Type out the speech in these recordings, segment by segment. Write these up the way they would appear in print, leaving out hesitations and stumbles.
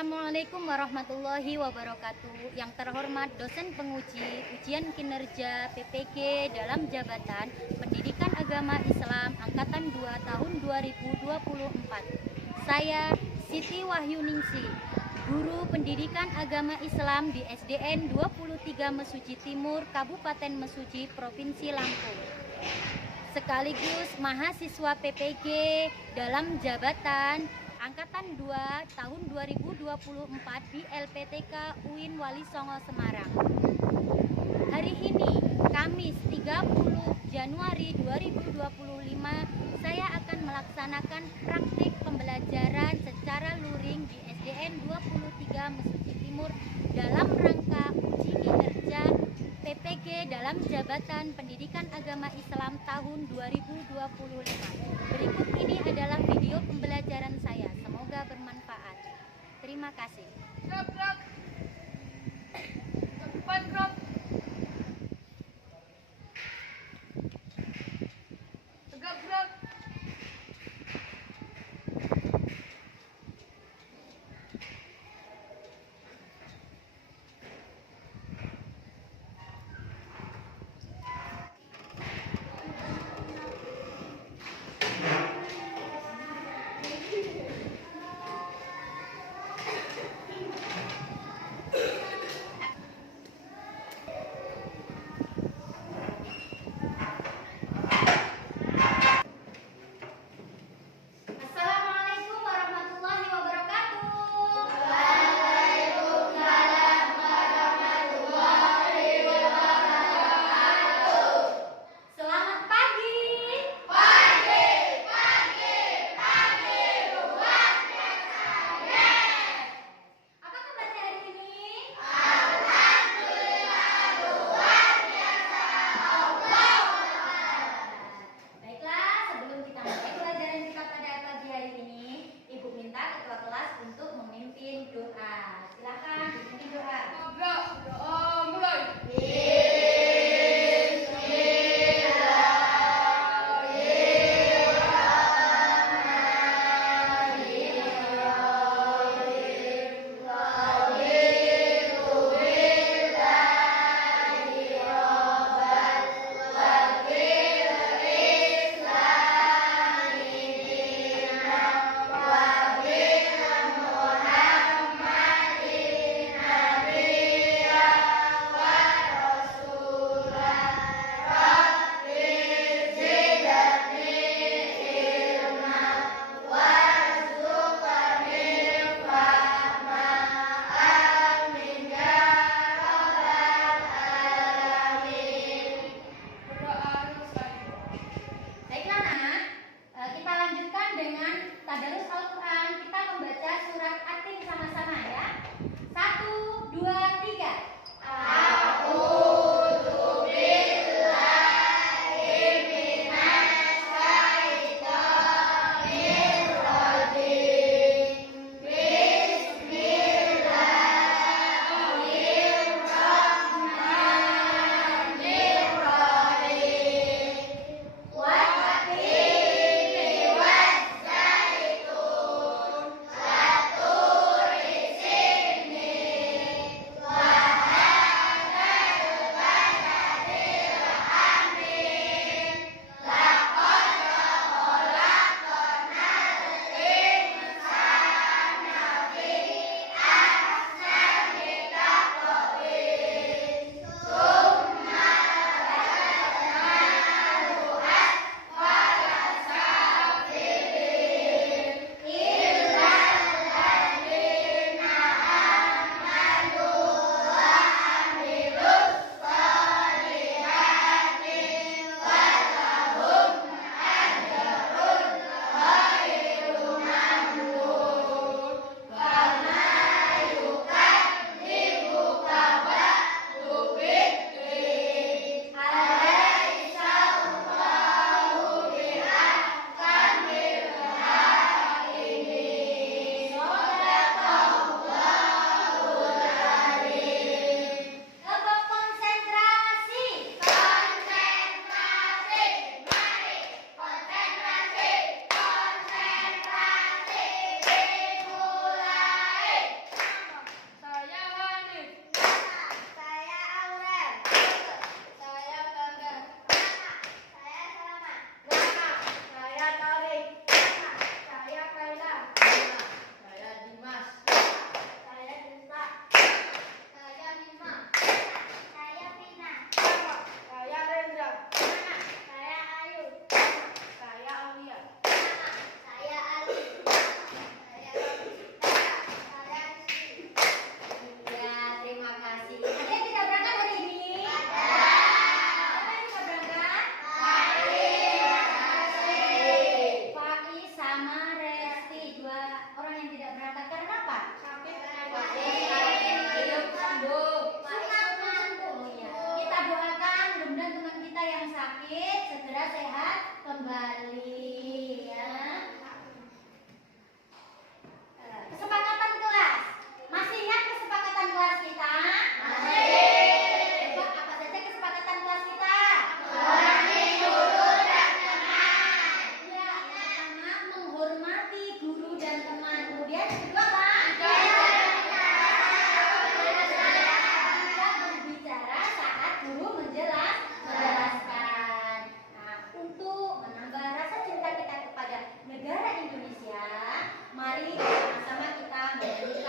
Assalamualaikum warahmatullahi wabarakatuh. Yang terhormat dosen penguji ujian kinerja PPG dalam jabatan Pendidikan Agama Islam Angkatan 2 tahun 2024. Saya Siti Wahyuningsi, Guru Pendidikan Agama Islam di SDN 23 Mesuji Timur, Kabupaten Mesuji, Provinsi Lampung. Sekaligus mahasiswa PPG dalam jabatan Angkatan 2 tahun 2024 di LPTK UIN Wali Songo Semarang. Hari ini, Kamis 30 Januari 2025, saya akan melaksanakan praktik pembelajaran secara luring di SDN 23 Mesuji Timur dalam rangka uji kinerja PPG dalam jabatan Pendidikan Agama Islam tahun 2025. Berikut ini adalah video pembelajaran saya. Semoga bermanfaat. Terima kasih.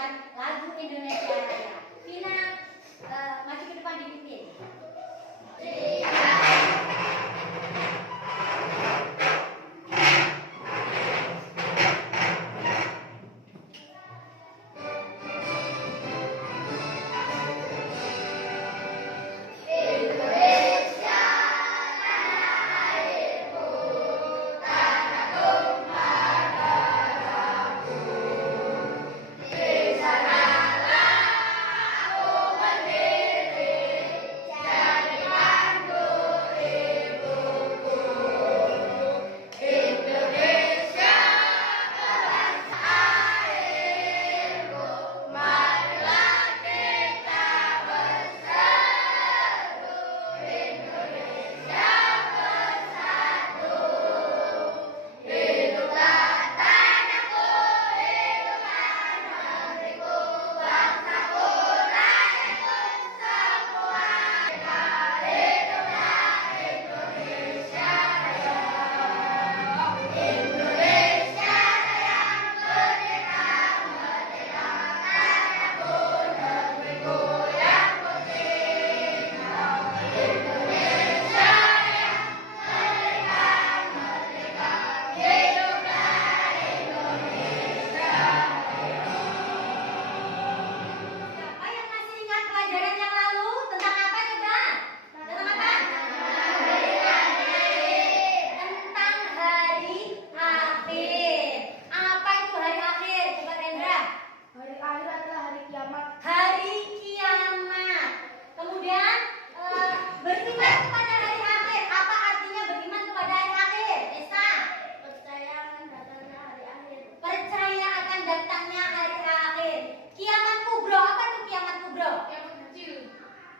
menyanyikan lagu Indonesia Raya. Vina, maju ke depan dipimpin.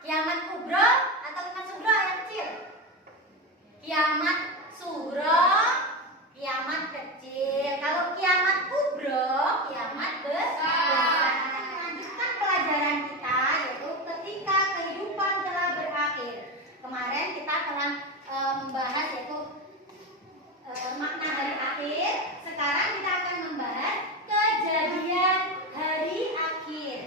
Kiamat kubro atau kiamat sugro yang kecil? Kiamat sugro, kiamat kecil. Kalau kiamat kubro, kiamat besar. Lanjutkan pelajaran kita, yaitu ketika kehidupan telah berakhir. Kemarin kita telah membahas yaitu makna hari akhir. Sekarang kita akan membahas kejadian hari akhir.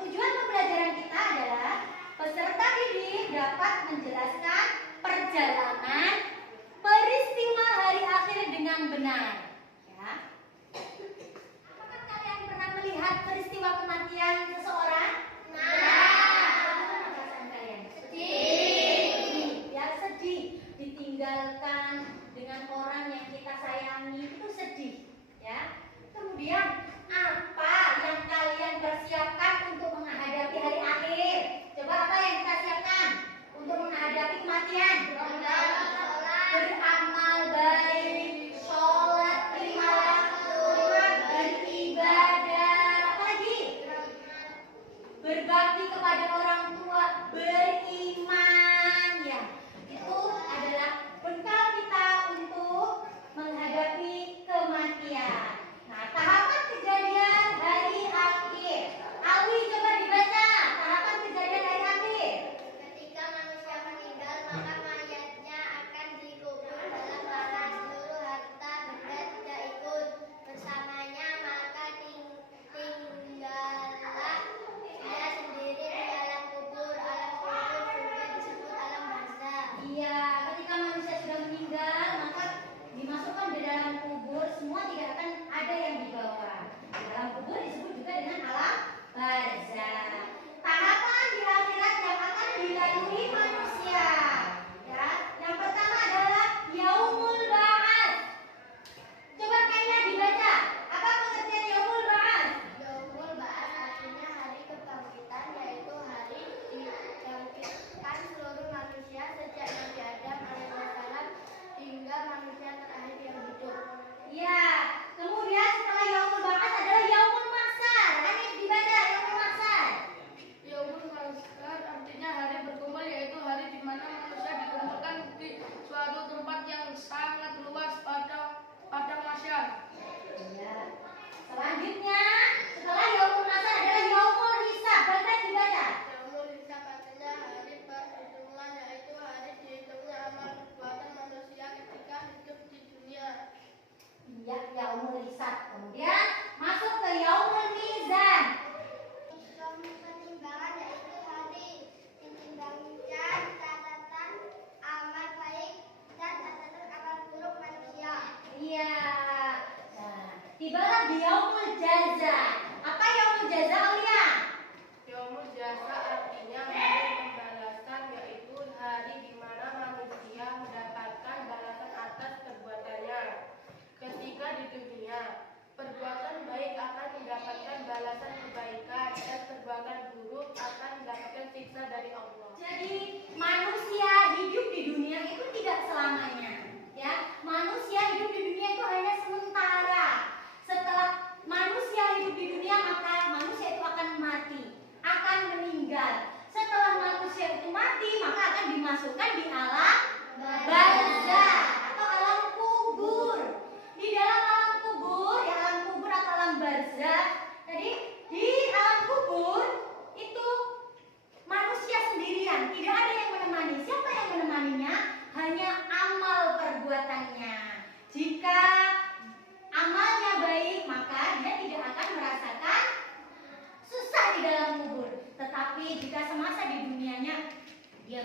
Tujuan pembelajaran kita adalah peserta didik dapat menjelaskan perjalanan peristiwa hari akhir dengan benar. Ya. Apakah kalian pernah melihat peristiwa kematian seseorang? Bagaimana perasaan kalian? Sedih. Ya, sedih. Ditinggalkan dengan orang yang kita sayangi itu sedih. Ya. Kemudian apa yang kalian persiapkan untuk menghadapi hari akhir? Coba apa yang kita siapkan untuk menghadapi kematian? Beramal baik, sholat lima waktu, beribadah, apa lagi?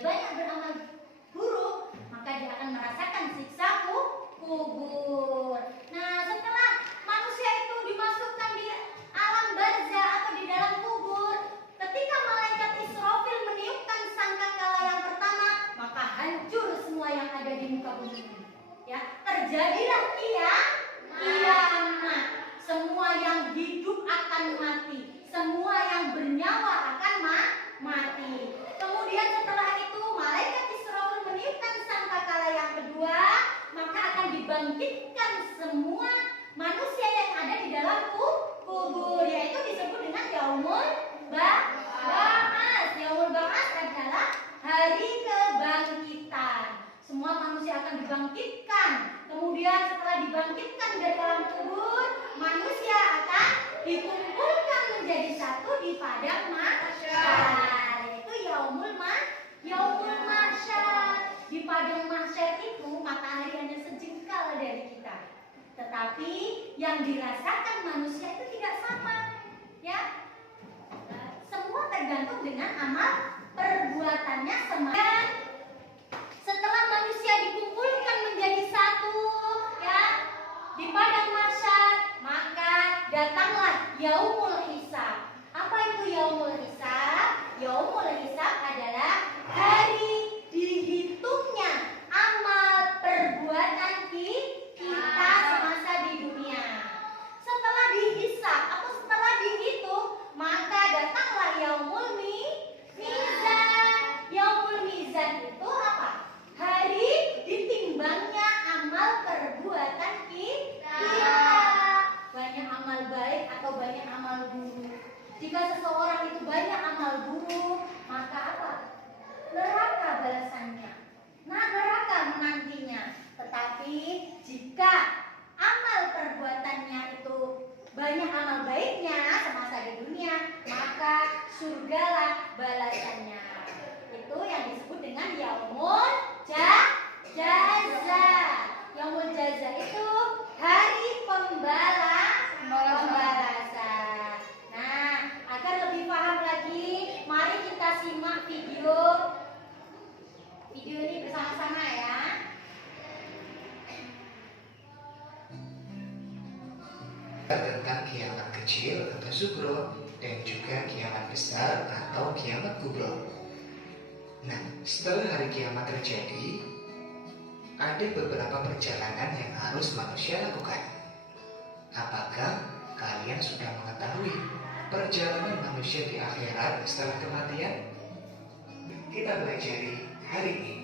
banyak beramal buruk, maka dia akan merasakan siksa kubur. Nah, setelah manusia itu dimasukkan di alam barzah atau di dalam kubur, ketika malaikat Israfil meniupkan sangkakala yang pertama, maka hancur semua yang ada di muka bumi ini. Ya, terjadilah kiamat. Semua yang hidup akan mati, semua yang bernyawa akan mati. Kemudian setelah itu malaikat Israfil meniupkan sangkakala yang kedua, maka akan dibangkitkan semua manusia yang ada di dalam kubur, yaitu disebut dengan yaumul ba'ats. Yaumul ba'ats adalah hari kebangkitan. Semua manusia akan dibangkitkan. Kemudian setelah dibangkitkan dari alam kubur, manusia akan dikumpulkan menjadi satu di padang mahsyar, yaitu yaumul mahsyar. Di padang mahsyar itu matahari hanya sejengkal dari kita, tetapi yang dirasakan manusia itu tidak sama, ya. Semua tergantung dengan amal perbuatannya. Semakin setelah manusia dikumpulkan menjadi satu, ya, di padang mahsyar, maka datanglah yaumul hisab. Apa itu yaumul hisab? Yaumul hisab adalah hari dihitungnya amal perbuatan kita semasa di dunia. Setelah dihisab atau setelah dihitung, maka datanglah yaumul mizan. Yaumul mizan itu apa? Hari ditimbangnya amal perbuatan kita. Banyak amal baik atau banyak amal buruk. Jika seseorang itu banyak amal buruk, maka apa? Neraka balasannya. Nah, neraka menantinya. Tetapi jika amal perbuatannya itu banyak amal baiknya semasa di dunia, maka surgalah balasannya. Itu yang disebut dengan yaumul jaza. Yaumul jaza itu hari pembalasan. Nah, agar lebih paham lagi, mari kita simak video ini bersama-sama ya. Tentang kiamat kecil atau sugro dan juga kiamat besar atau kiamat kubro. Nah, setelah hari kiamat terjadi, ada beberapa perjalanan yang harus manusia lakukan. Apakah kalian sudah mengetahui perjalanan manusia di akhirat setelah kematian? Kita pelajari hari ini.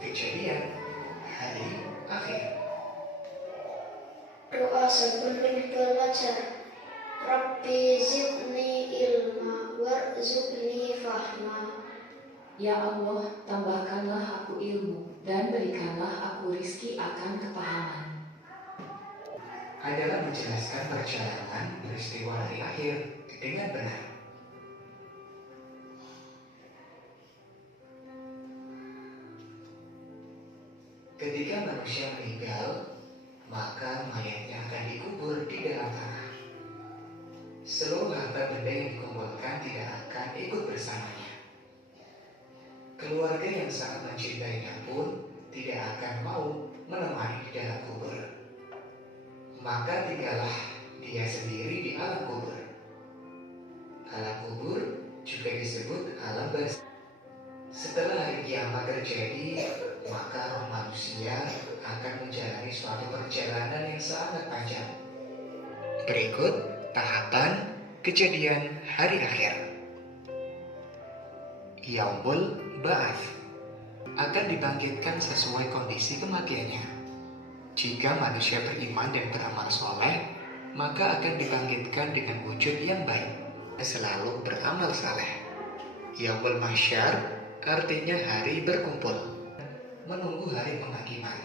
Kejadian hari akhir. Doa sebelum belajar. Rabbi zidni ilma warzuqni fahma. Ya Allah, tambahkanlah aku ilmu dan berikanlah aku rizki akan kepahaman. Adalah menjelaskan perjalanan peristiwa hari akhir dengan benar. Ketika manusia meninggal, maka mayatnya akan dikubur di dalam tanah. Seluruh harta benda yang dikumpulkan tidak akan ikut bersamanya. Keluarga yang sangat mencintainya pun tidak akan mau menemani di dalam kubur. Maka tinggallah dia sendiri di alam kubur. Alam kubur juga disebut alam barzah. Setelah hari kiamat terjadi, maka roh manusia akan menjalani suatu perjalanan yang sangat panjang. Berikut tahapan kejadian hari akhir. Yaumul ba'ats akan dibangkitkan sesuai kondisi kematiannya. Jika manusia beriman dan beramal soleh, maka akan dibangkitkan dengan wujud yang baik, selalu beramal saleh. Yaumul mahsyar artinya hari berkumpul, menunggu hari penghakiman.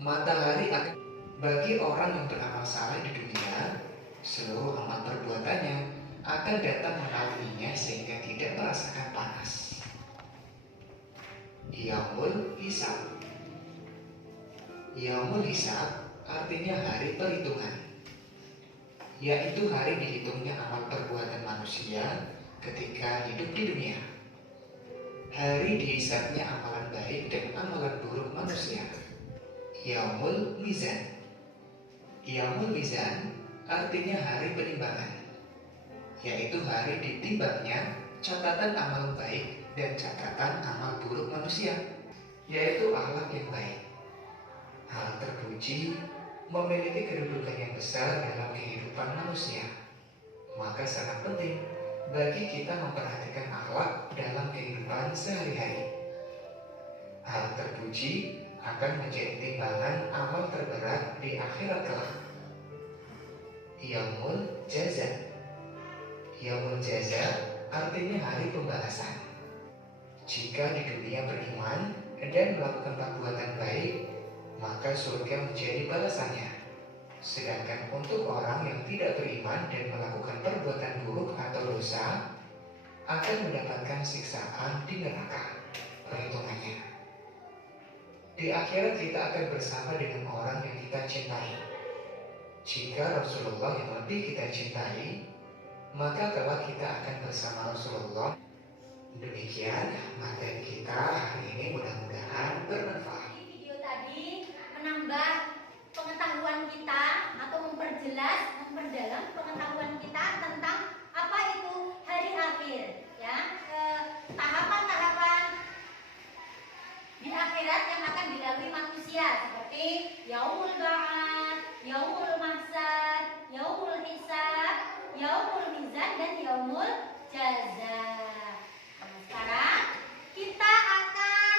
Matahari akan bagi orang yang beramal saleh di dunia, seluruh amal perbuatannya akan datang menaunginya sehingga tidak merasakan panas. Yaumul hisab. Yaumul hisab artinya hari perhitungan, yaitu hari dihitungnya amal perbuatan manusia ketika hidup di dunia. hari dihisabnya amalan baik dan amalan buruk manusia. Yaumul Mizan. Yaumul Mizan artinya hari penimbangan, yaitu hari ditimbangnya catatan amal baik dan catatan amal buruk manusia, yaitu akhlak yang baik. Hal terpuji memiliki kedudukan yang besar dalam kehidupan manusia. Maka sangat penting bagi kita memperhatikan akhlak dalam kehidupan sehari-hari. Hal terpuji akan menjadi timbangan amal terberat di akhirat kelak. Yaumul Jaza. Yaumul Jaza artinya hari pembalasan. Jika di dunia beriman dan melakukan perbuatan baik, maka surga menjadi balasannya. Sedangkan untuk orang yang tidak beriman dan melakukan perbuatan buruk atau dosa, akan mendapatkan siksaan di neraka. Perhitungannya, di akhirat kita akan bersama dengan orang yang kita cintai. Jika Rasulullah yang lebih kita cintai, maka kelak kita akan bersama Rasulullah. Demikian materi kita hari ini, mudah-mudahan bermanfaat. Video tadi menambah pengetahuan kita atau memperdalam pengetahuan kita tentang apa itu hari akhir, ya, tahapan-tahapan di akhirat yang akan dilalui manusia seperti yaumul ba'ats, yaumul mahsyar, yaumul hisab, yaumul mizan dan yaumul jaza. Nah, sekarang kita akan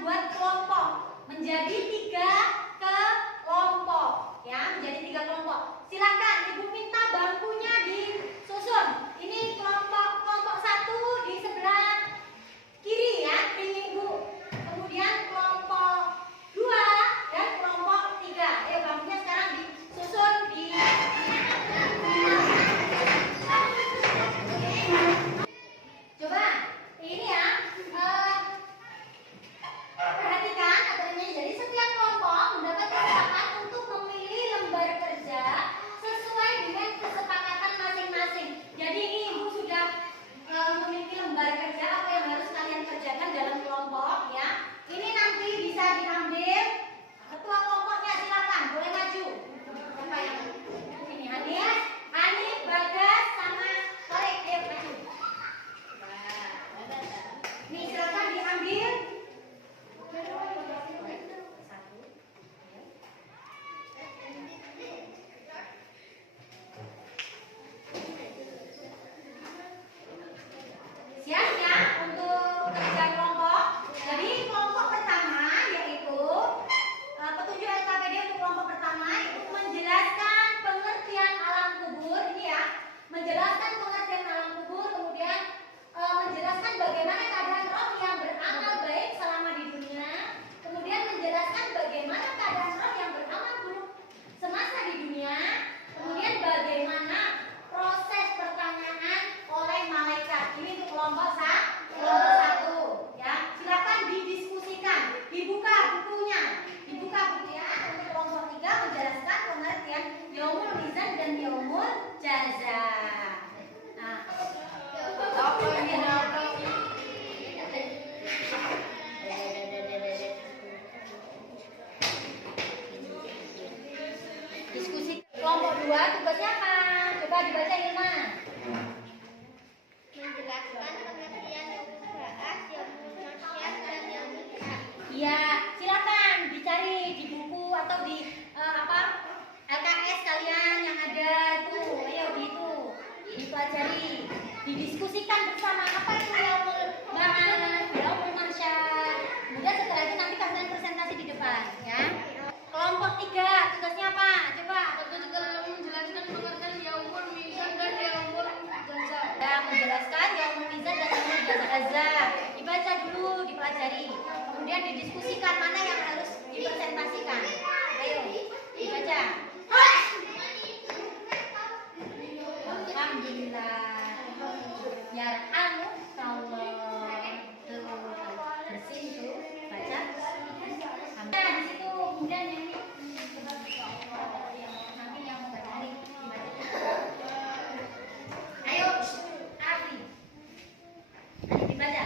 buat kelompok menjadi 3 kelompok, ya, menjadi 3 kelompok. Silakan Ibu minta bangkunya disusun. Ini kelompok 1 di sebelah kiri, ya, piring Ibu. Kemudian kelompok 2 dan kelompok 3. Ayo bangkunya sekarang disusun di. Coba ini ya, perhatikan aturannya. Jadi setiap kelompok mendapat kesempatan untuk memilih lembar kerja sesuai dengan kesepakatan masing-masing. Jadi ini Ibu sudah memiliki lembar kerja apa yang harus kalian kerjakan dalam kelompok, ya. Ini nanti bisa diambil ketua kelompoknya, silakan boleh maju. Siapa yang ini? Hanif, Bagas sama Torik, ayo maju. Nih silakan diambil. Siap ya untuk kerja kelompok. Jadi kelompok pertama yaitu petunjuk LKPD untuk kelompok pertama itu menjelaskan pengertian alam kubur, ini ya, menjelaskan pengertian alam kubur, kemudian menjelaskan bagaimana keadaan roh yang beramal baik selama di dunia, kemudian menjelaskan bagaimana keadaan roh yang beramal buruk semasa di dunia, kemudian bagaimana proses pertanyaan oleh malaikat. Ini untuk kelompok 1, ya. Silakan didiskusikan, dibuka bukunya, untuk kelompok 3 menjelaskan pengertian yaumul mizan dan yaumul jaza. Nah, diskusi kelompok 2 tugasnya apa? Coba dibaca Ilma. Menjelaskan pengertian yaumul ba'ats, yaumul mahsyar dan yaumul hisab. Iya, silakan dicari di buku atau di LKS kalian yang ada itu. Ayo dipelajari, didiskusikan bersama apa itu yaumul ba'ats, yaumul mahsyar. Kemudian setelah itu nanti kalian presentasi di depan, ya. Kelompok 3 tugasnya apa? Coba. Menjelaskan pengertian yaumul mizan dan yaumul jaza. Ya, menjelaskan yaumul mizan dan yaumul jaza. Dibaca dulu, dipelajari. Kemudian didiskusikan mana yang harus dipresentasikan. Ayo, dibaca. Alhamdulillah. Yarhamukallah. Tuh, bersin tuh, baca. Nah, di situ kemudian yang ini nanti yang mau baca hari dibaca. Ayo, Arfi. Nanti dibaca.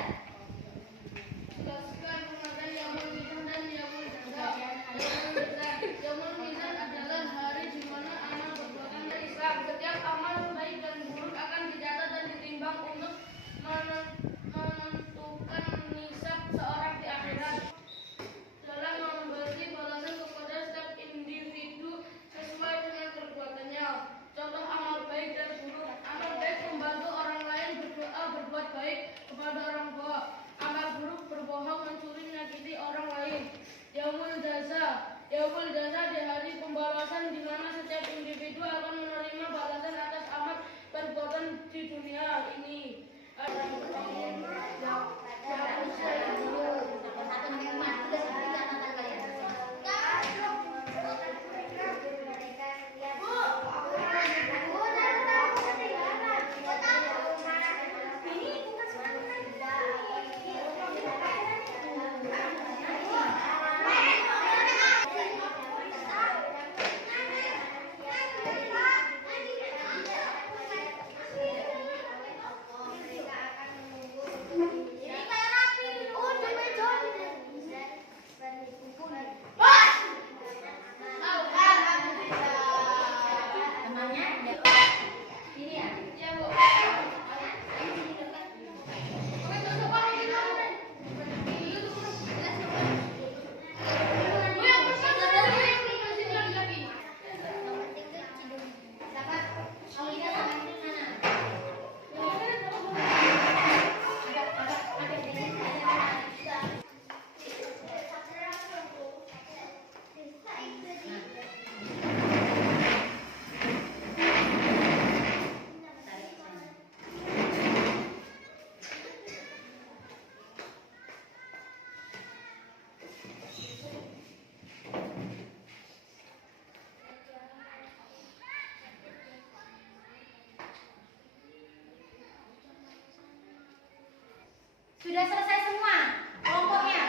Sudah selesai semua kelompoknya?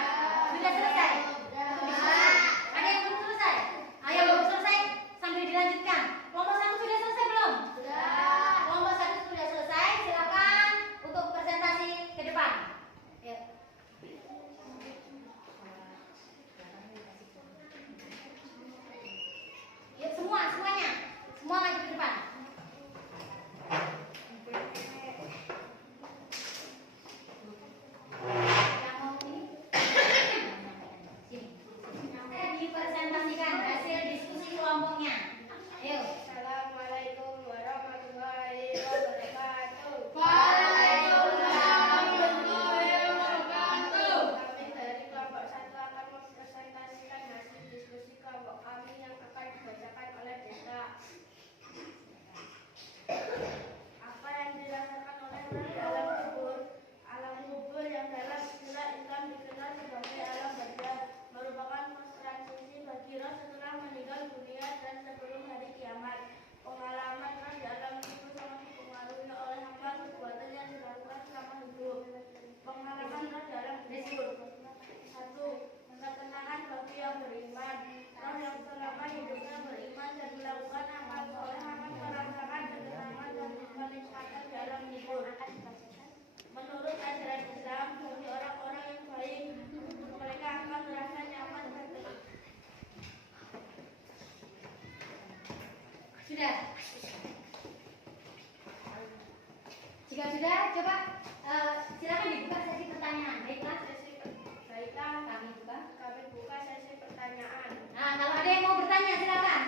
Sudah selesai? Ada yang belum selesai? Ayo belum selesai sambil dilanjutkan. Kelompok 1 sudah selesai belum? Kelompok 1 sudah selesai. Silakan untuk presentasi ke depan. Yuk. Yuk semuanya. Semua maju ke depan. Dipresentasikan hasil diskusi kelompoknya. Ayo. Assalamualaikum warahmatullahi wabarakatuh. Waalaikumsalam warahmatullahi wabarakatuh. Kami dari kelompok 1 akan mempresentasikan hasil diskusi kelompok kami yang akan dibacakan oleh Desa. Apa yang dirasakan oleh orang dalam kubur? Alam kubur yang dalam istilah Islam dikenal sebagai alam barzakh merupakan transisi bagi roh setelah meninggal dunia dan sebelum hari kiamat. Pengalaman roh di alam kubur sangat dipengaruhi oleh amal perbuatan yang dilakukan selama hidup. Pengalaman roh di alam kubur: 1. Ketenangan bagi yang beriman. Roh yang selama hidupnya beriman dan melakukan amal soleh akan merasakan ketenangan dan kenikmatan di alam kubur. Menurut ajaran Islam, bagi orang-orang yang baik, mereka akan merasa nyaman dan tenang. Sudah. Jika sudah, coba silakan dibuka sesi pertanyaan. Baiklah, Baiklah, kami buka. sesi pertanyaan. Nah, kalau ada yang mau bertanya silakan.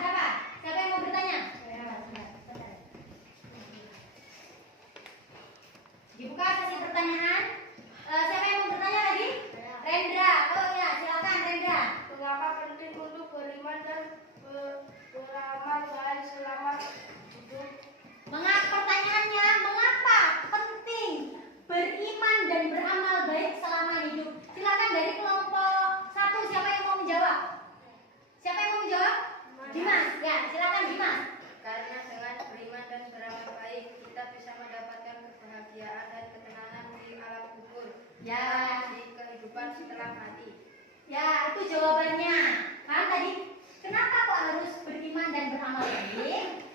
Siapa yang mau bertanya? Dibuka sesi pertanyaan. Siapa yang mau bertanya tadi? Rendra. Oh ya, silakan Rendra. Mengapa penting untuk beriman dan beramal baik selama hidup? Pertanyaannya, mengapa penting beriman dan beramal baik selama hidup? Silakan dari kelompok 1, siapa yang mau menjawab? Siapa yang mau menjawab? Dimas. Ya, silakan Dimas. Karena dengan beriman dan beramal baik, kita bisa mendapatkan kebahagiaan dan ketenangan di alam kubur, Ya. di kehidupan setelah mati. Ya, itu jawabannya. Kan tadi, kenapa kok harus beriman dan beramal baik?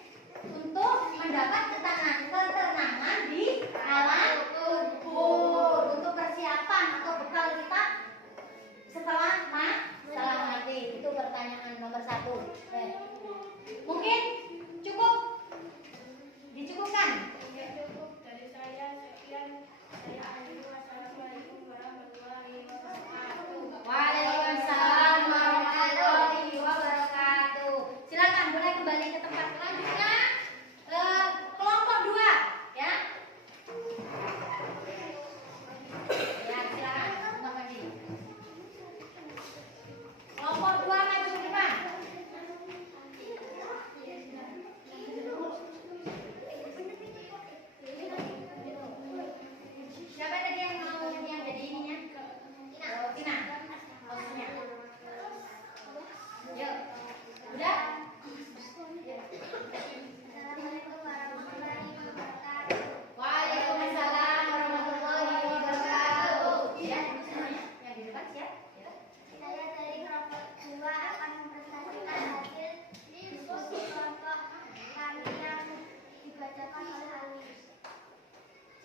Untuk mendapat ketenangan di alam kubur. Untuk persiapan atau bekal kita setelah mati. Itu pertanyaan nomor 1. Mungkin cukup? Dicukupkan? Ya, cukup dari saya. Sekian. Saya akhiri. Wassalamualaikum warahmatullahi wabarakatuh. Waalaikumsalam warahmatullahi wabarakatuh. Silakan boleh kembali ke tempat selanjutnya. Kelompok 2, ya. Ya, silakan. Terima kasih. Kelompok 2 maju ke depan. Siapa tadi yang mau yang jadi ininya? Tina. Hostnya. Yuk. Udah? Waalaikumsalam warahmatullahi wabarakatuh. Ya, yang di depan siap? Ya. Saya dari kelompok 2 akan mempresentasikan hasil diskusi kelompok kami yang dibacakan oleh Anis.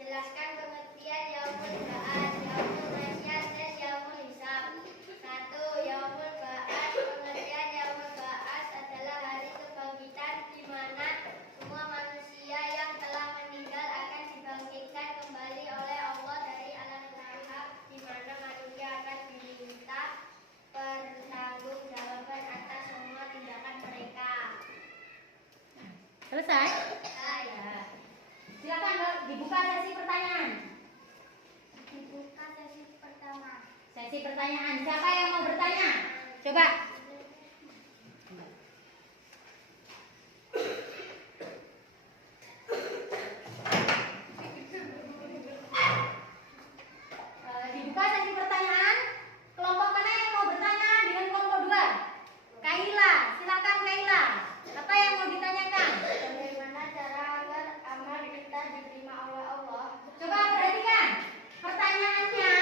Jelaskan pengertian yaumul ba'ats, yaumul masyad, dan yaumul hisab. 1. Yaumul ba'ats. Pengertian yaumul ba'ats adalah hari kebangkitan di mana semua manusia yang telah meninggal akan dibangkitkan kembali oleh Allah dari alam kubur, di mana manusia akan diminta pertanggungjawaban atas semua tindakan mereka. Selesai? Ya. Silakan dibuka sesi pertanyaan. Dibuka sesi pertama. Sesi pertanyaan. Siapa yang mau bertanya? Coba. Dibuka sesi pertanyaan. Kelompok mana yang mau bertanya dengan kelompok 2? Kaila, silakan Kaila. Apa yang mau ditanyakan? Bagaimana cara agar amal kita diterima oleh Allah? Coba perhatikan. Pertanyaannya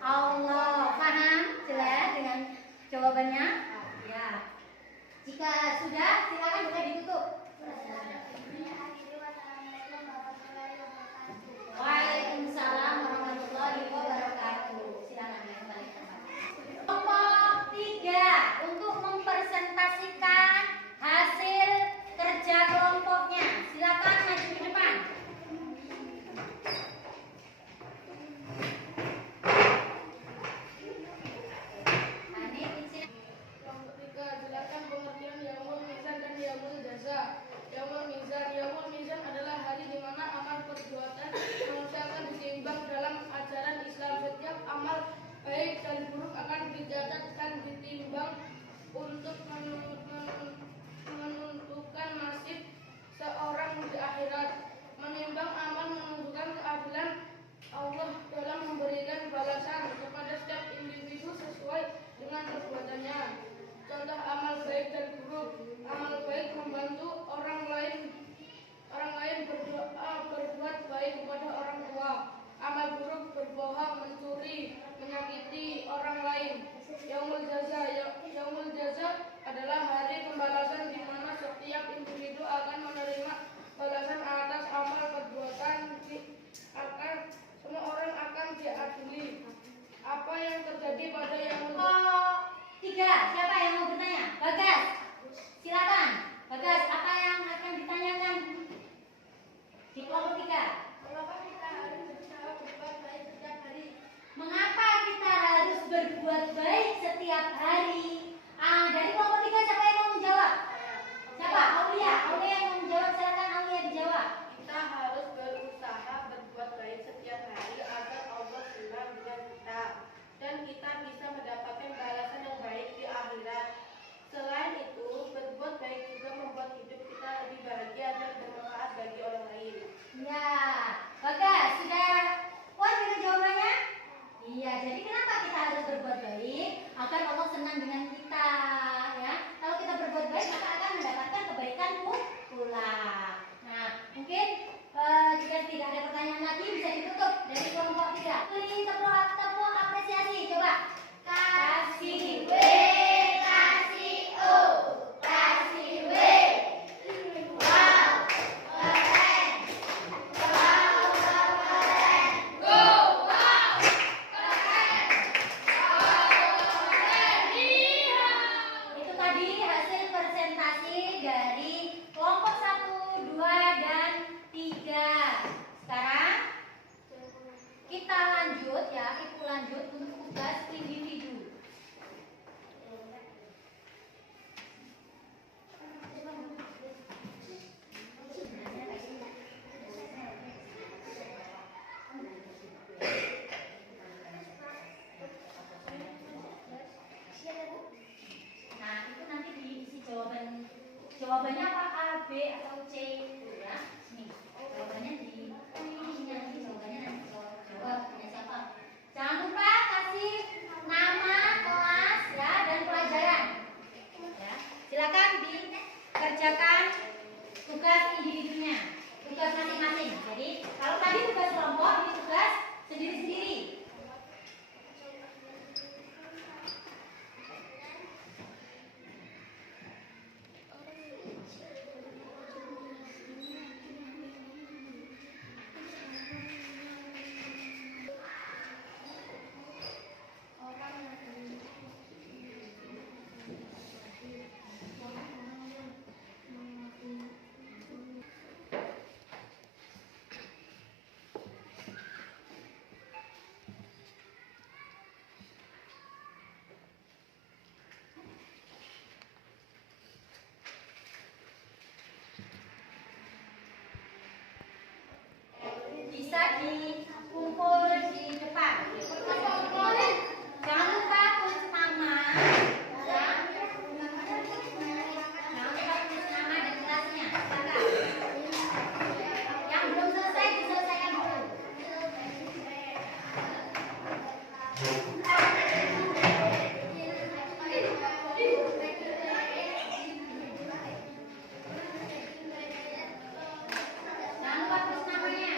Allah. Paham? Jelas dengan jawabannya? Ya. Jika sudah, silakan boleh ditutup. Waalaikumsalam warahmatullahi wabarakatuh. Silakan kembali ke tempat. Kelompok 3 untuk mempresentasikan hasil kerja kelompoknya. Silakan maju ke depan. Kelompok 3, jelaskan pengertian yaumul mizan dan yaumul jaza. Yaumul mizan adalah hari di mana amal perbuatan manusia akan ditimbang dalam ajaran Islam. Setiap amal baik dan buruk akan dicatatkan ditimbang untuk menentukan nasib seorang di akhirat. Menimbang amal menunjukkan keadilan Allah dalam memberikan balasan kepada setiap individu sesuai dengan perbuatannya. Contoh amal baik dan buruk. Amal baik membantu orang lain berbuat baik kepada orang tua. Amal buruk berbohong, mencuri, menyakiti orang lain. Yaumul jaza adalah hari pembalasan di mana setiap individu akan menerima balasan atas amal perbuatan. Semua orang akan diadili. Apa yang terjadi pada yaumul Kelompok 3, siapa yang mau bertanya? Bagas. Silakan. Bagas, apa yang akan ditanyakan di kelompok 3? Mengapa kita harus berusaha berbuat baik setiap hari? Mengapa kita harus berbuat baik setiap hari? Dari kelompok 3 siapa yang mau menjawab? Siapa? Aulia yang mau menjawab. Silakan Aulia dijawab. Kita harus berusaha berbuat baik setiap hari agar Allah senang dengan kita dan kita bisa mendapatkan balasan yang baik di akhirat. Selain itu, berbuat baik juga membuat hidup kita lebih bahagia dan bermanfaat bagi orang lain. Ya, Bagas, sudah puas dengan jawabannya? Iya, jadi kenapa kita harus berbuat baik? Agar Allah senang dengan kita, ya. Kalau kita berbuat baik, maka akan mendapatkan kebaikan pula. Nah, mungkin jika tidak ada pertanyaan lagi, bisa ditutup dari kelompok 3. Beri tepuk apresiasi, coba. Kasih W, kasih O, kasih W. Wow, keren. Wow, keren. Go, wow, keren. Wow, keren. Itu tadi hasil presentasi dari kelompok 1, 2, dan 3. Sekarang kita lanjut untuk tugas individu. Nah, itu nanti diisi jawabannya apa? A, B, atau C gitu ya. Nih, jawabannya di ini nanti jawabannya nanti jawab punya siapa. Jangan lupa kasih nama, kelas, ya, dan pelajaran. Ya, silakan dikerjakan tugas individunya, tugas masing-masing. Jadi, kalau tadi tugas kelompok, ini tugas sendiri-sendiri. Bisa dikumpul di depan. Jangan lupa tulis nama, ya. Jangan lupa tulis nama dan kelasnya. Silakan. Yang belum selesai diselesaikan dulu. Jangan lupa tulis namanya.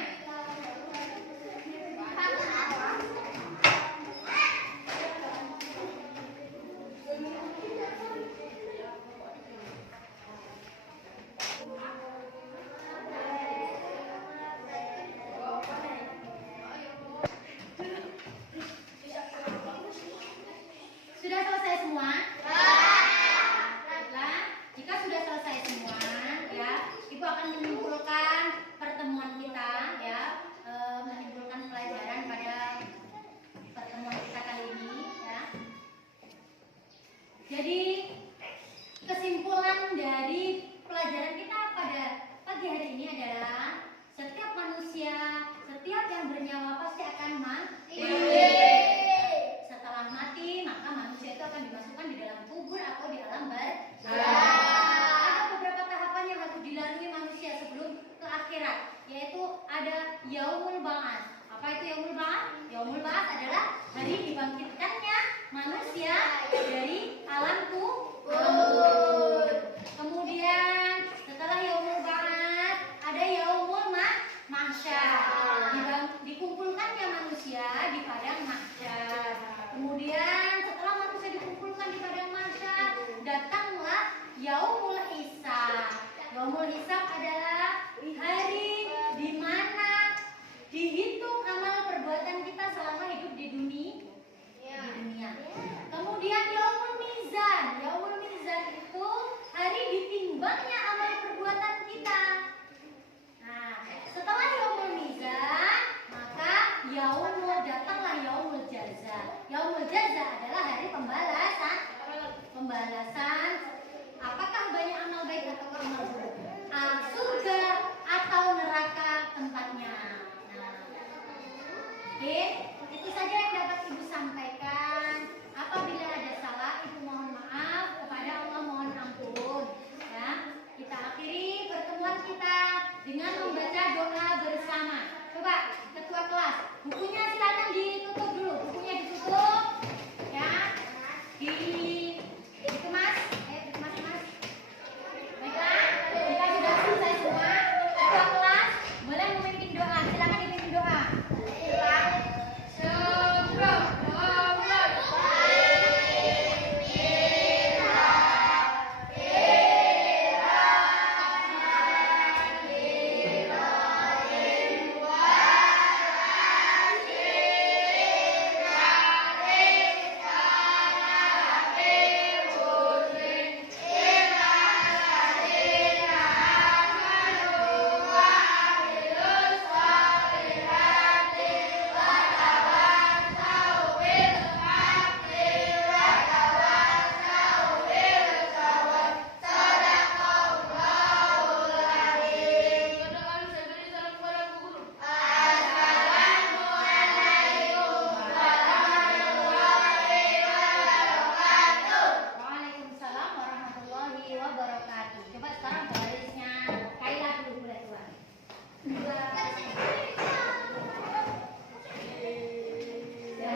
Yaumul jaza adalah hari pembalasan. Pembalasan. Apakah banyak amal baik atau amal buruk? Surga atau neraka tempatnya. Nah, oke, itu saja yang dapat Ibu sampaikan. Apabila ada salah, Ibu mohon maaf, kepada Allah mohon ampun. Ya, kita akhiri pertemuan kita dengan membaca doa bersama. Coba ketua kelas, bukunya silakan ditutup dulu. Bukunya ditutup, ya. Dikemas, dikemas, Mas. Baiklah, jika sudah selesai semua, ketua kelas boleh memimpin doa. Silakan dipimpin doa. Waalaikumsalam warahmatullahi wabarakatuh. Coba sekarang barisnya Kaila dulu mulai keluar. Ya.